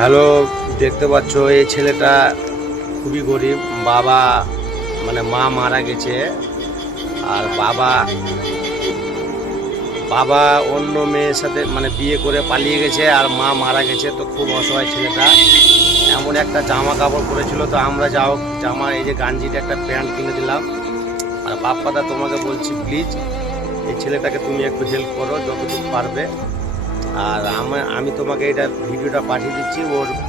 Hello, দেখতে পাচ্ছ এই ছেলেটা খুবই গরিব। বাবা মানে মা মারা গেছে, আর বাবা বাবা অন্য মেয়ের সাথে মানে বিয়ে করে পালিয়ে গেছে, আর মা মারা গেছে। তো খুব অসহায় ছেলেটা। এমন একটা জামা কাপড় পরেছিল, তো আমরা যাও জামা এই যে গাঞ্জিটা একটা প্যান্ট কিনে দিলাম। আর বাপ্পাদা তোমাকে বলছি, প্লিজ এই ছেলেটাকে তুমি একটু হেল্প করো যতটুকু পারবে। আর আমি তোমাকে এটা ভিডিওটা পাঠিয়ে দিচ্ছি,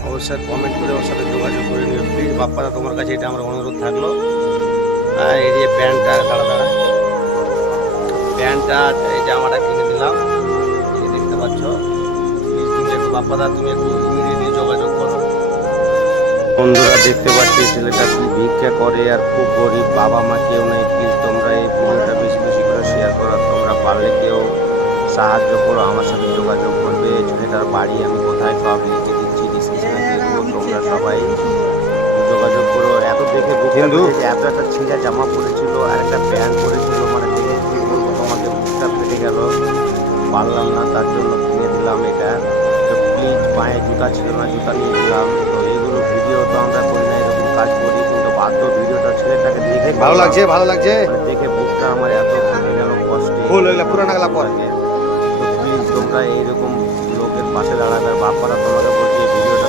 ওর সাথে কমেন্ট করে ওর সাথে যোগাযোগ করে নিও প্লিজ। বাপ্পাদা তোমার কাছে এটা আমার অনুরোধ থাকলো। এই যে প্যান্টটা, দাঁড়া প্যান্টটা এই জামাটা কিনে দিলাম, এই যে দেখতে পাচ্ছ। প্লিজ তুমি একটু বাপ্পাদা তুমি একটু ইমিডিয়েটলি যোগাযোগ করো। বন্ধুরা দেখতে পাচ্ছি ছেলেটা কি ভিক্ষা করে, আর খুব গরিব, বাবা মা কেউ নেই। প্লিজ তোমরা এই ভিডিওটা বেশি বেশি করে শেয়ার করো। তোমরা পারলে কেউ সাহায্য করো, আমার সাথে যোগাযোগ করবে। ছেলেটার বাড়ি আমি কোথায় পাবো লিখে দিচ্ছি ডিসক্রিপশনে দিয়ে দেবো, তোমরা সবাই যোগাযোগ করো। এত দেখে কিন্তু এত একটা ছিঁড়া জামা পরেছিল আর একটা প্যান্ট পরেছিল, মানে দেখে কি বলবো তোমাকে, মুখটা ফেটে গেল। পারলাম না, তার জন্য কিনে দিলাম এটা। তো প্লিজ, পায়ে জুতা ছিল না, জুতা নিয়ে দিলাম। তো এইগুলো ভিডিও তো আমরা করি না, এরকম কাজ করি, কিন্তু বাধ্য ভিডিওটা ছেলেটাকে দেখে ভালো লাগছে, ভালো লাগছে। মানে দেখে বুকটা আমার এত ফেটে গেল কষ্টে। ফুল হইলে পুরানো গেলা পর। তো প্লিজ তোমরা এইরকম লোকের পাশে দাঁড়াবে। বাপ্পারা তোমাকে বলছি এই ভিডিওটা